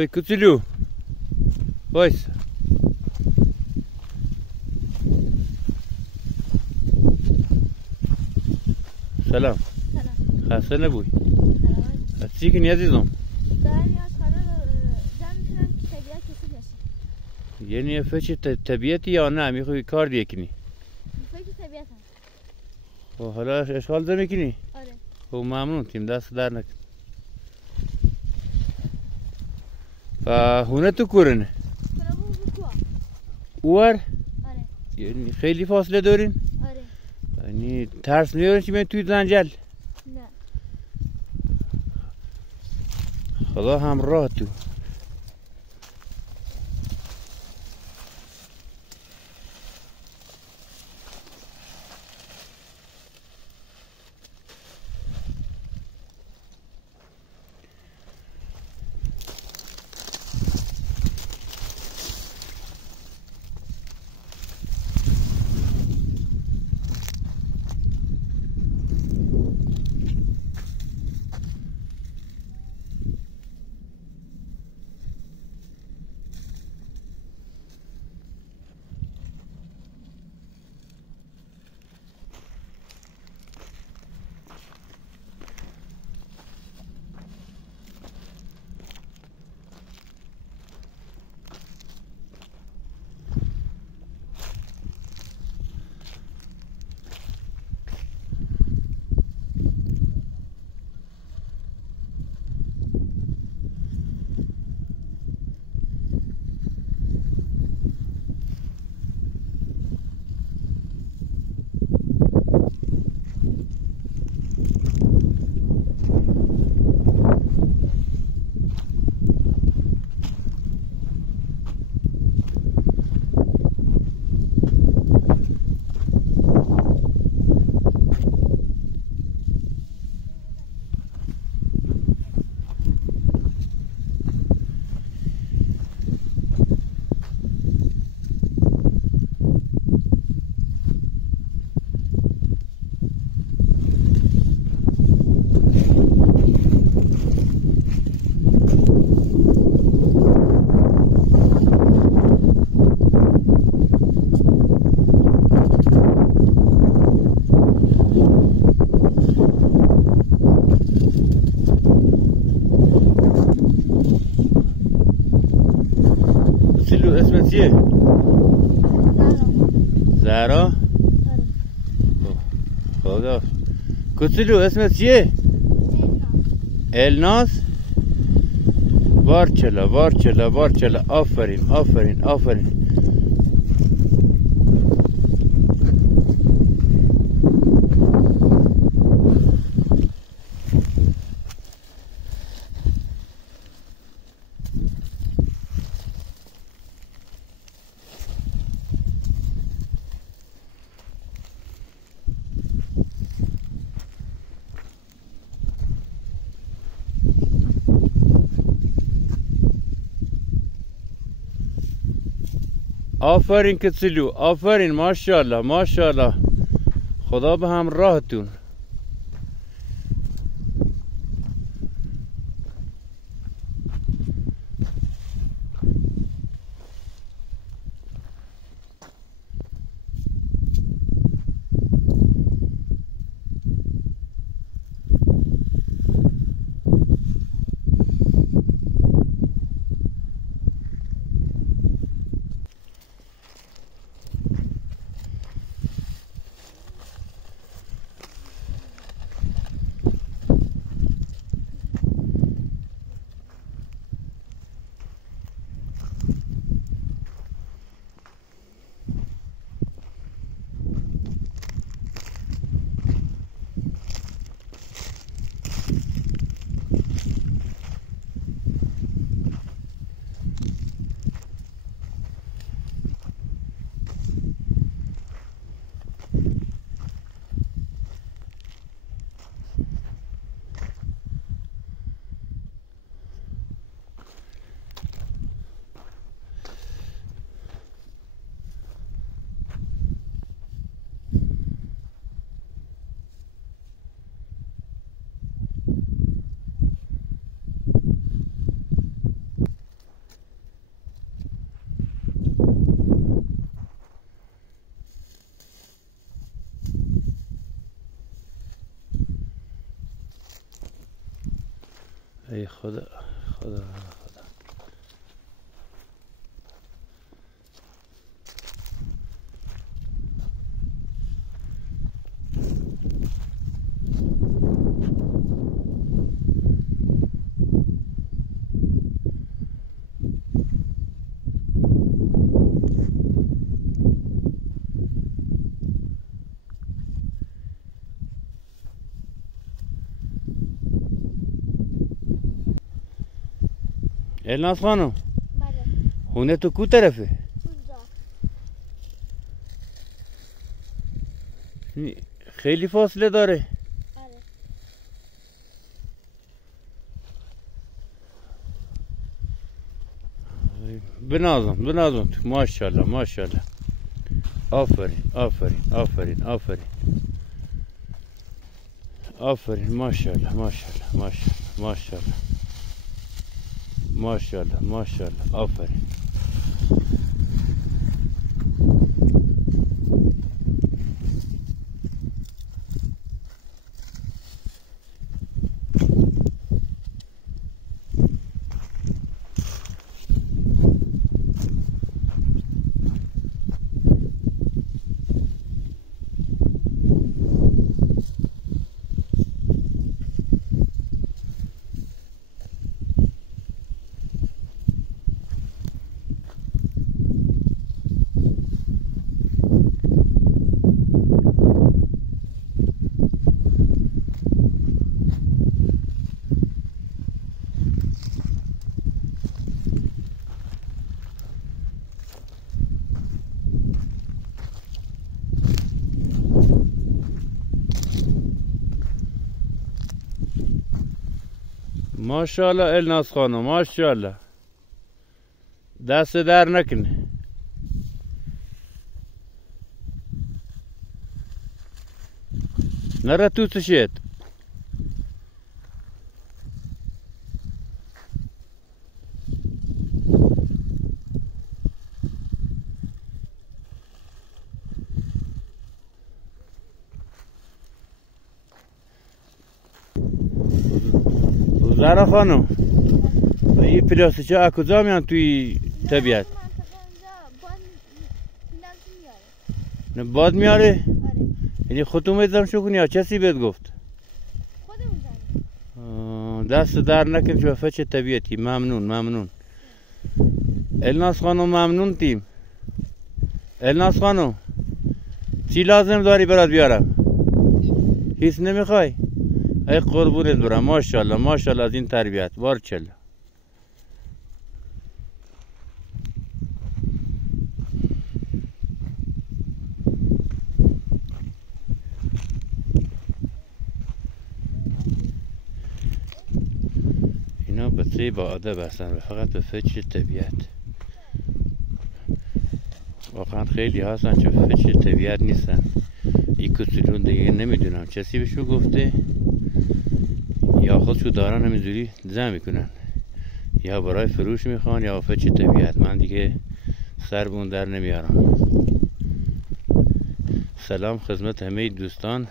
وای کوچولو وایس سلام خسته نبوی از چی کنی عزیزم؟ دارم از خانه جمع میکنم که طبیعت کسی نشه. یعنی فکر طبیعتی یا نه میخوای کار دیگه کنی؟ فکر طبیعت هم. خب حالا اشغال ده میکنی؟ آره. خب ممنون تیم دست در نکن. و هونه تو کورنه؟ کنم اون بکوه. اوار؟ آره. یعنی خیلی فاصله دارین؟ آره. یعنی ترس میارین که من توی زنجل؟ نه. خدا همراه تو. اسمت چیه؟ زهرا؟ خدا کوچولو اسمت چیه؟ الناس. بارچلا بارچلا بارچلا آفرین آفرین آفرین. آفرین کوچولو آفرین ماشاءالله ماشاءالله. خدا به همراهتون. ای خدا خدا. الناز خانم بله. خونه تو کو طرفه؟ اونجا. خیلی فاصله داره. آره. بنازم ماشاءالله ماشاءالله. آفرین آفرین آفرین آفرین آفرین ماشاءالله ماشاءالله ماشاءالله ماشاءالله ماشاءالله ماشاءالله آفرین. ماشاءالله الناز خانم ماشاءالله. دست در نکنه. نره تو تشید. زهرا خانم این پلاستیکه از کجا میان توی طبیعت؟ نه باد میاره؟ آره. یعنی خودتون میزدم شو کنی یا کسی بهت گفت؟ خودمون زدیم. دست در نکن شو فچ طبیعتی. ممنون ممنون. الناز خانم ممنون تیم. الناز خانم چی لازم داری برات بیارم؟ هیچ نمیخوای؟ ای قربونت برم ماشاءالله ماشاءالله از این تربیت بارکلا. اینا بچه با ادب هستن و فقط به فکر طبیعت. واقعا خیلی هستن که به فکر طبیعت نیستن. این کوچولون دیگه نمیدونم کسی بهشون گفته یا خودشو دارن همینجوری جمع میکنن یا برای فروش میخوان یا فکر طبیعت. من دیگه سر به اون در نمیارم. سلام خدمت همه دوستان.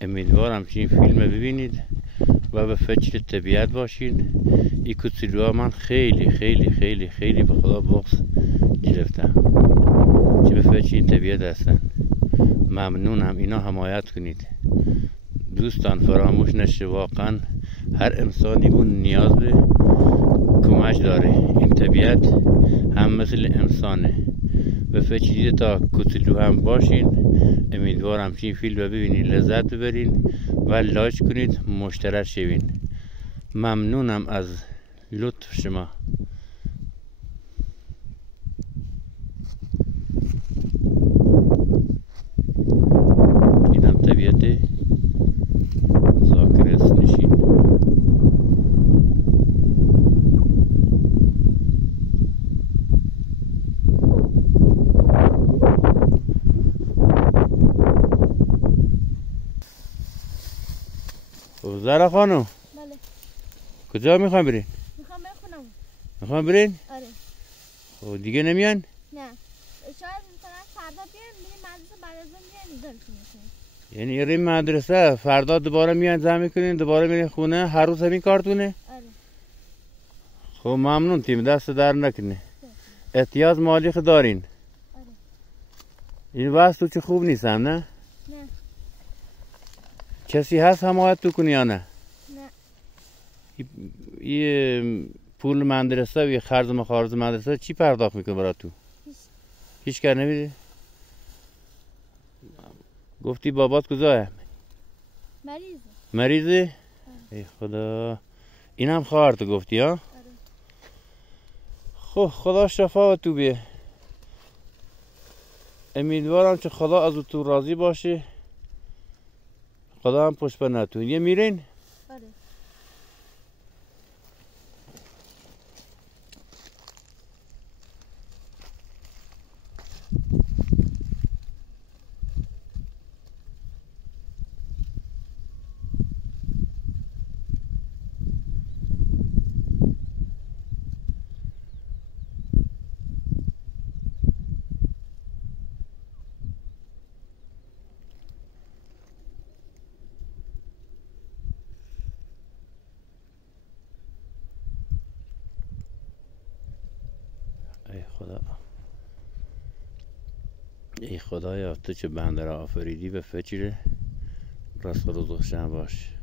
امیدوارم که این فیلم ببینید و به فکر طبیعت باشین. این کوچولوها من خیلی خیلی خیلی خیلی به خدا بغض گرفتم که به فکر این طبیعت هستن. ممنونم اینا حمایت کنید دوستان. فراموش نشه واقعا هر انسانی بود نیاز به کمک داره. این طبیعت هم مثل انسانه. به فکر تا کوچولو هم باشین. امیدوارم که این فیلم رو ببینید لذت ببرین و لایک کنید مشترک شوین. ممنونم از لطف شما. اینم طبیعت زاکرس نشین. زهرا خانم بله. کجا میخوام برین؟ میخوام برم خونم. میخوام برین؟ آره. خب دیگه نمیان؟ نه. شاید مثلا فردا بیان بریم مدرسه بعد از اون بیان درتون یعنی این مدرسه فردا دوباره میان جمع میکنین دوباره میرین خونه هر روز همین کارتونه؟ آره. خب ممنون تیم، دست در نکنه. احتیاج مالی خود دارین؟ آره. این واسه تو چه خوب نیستم نه؟ نه. کسی هست حمایت تو کنی یا نه؟ نه. یه پول مدرسه و یه خرج مخارج مدرسه چی پرداخت میکنه برای تو؟ هیچ کار نمیده؟ گفتی بابات کجاه؟ مریضه؟ ای خدا، اینم خواهرت گفتی ها؟ خب خدا شفا تو بیه. امیدوارم که خدا از تو راضی باشه. خدا هم پشت پر نتون. یه میرین؟ آره. ای خدا، ای خدایا تو چه بنده را آفریدی به فکر راست روزشن باش.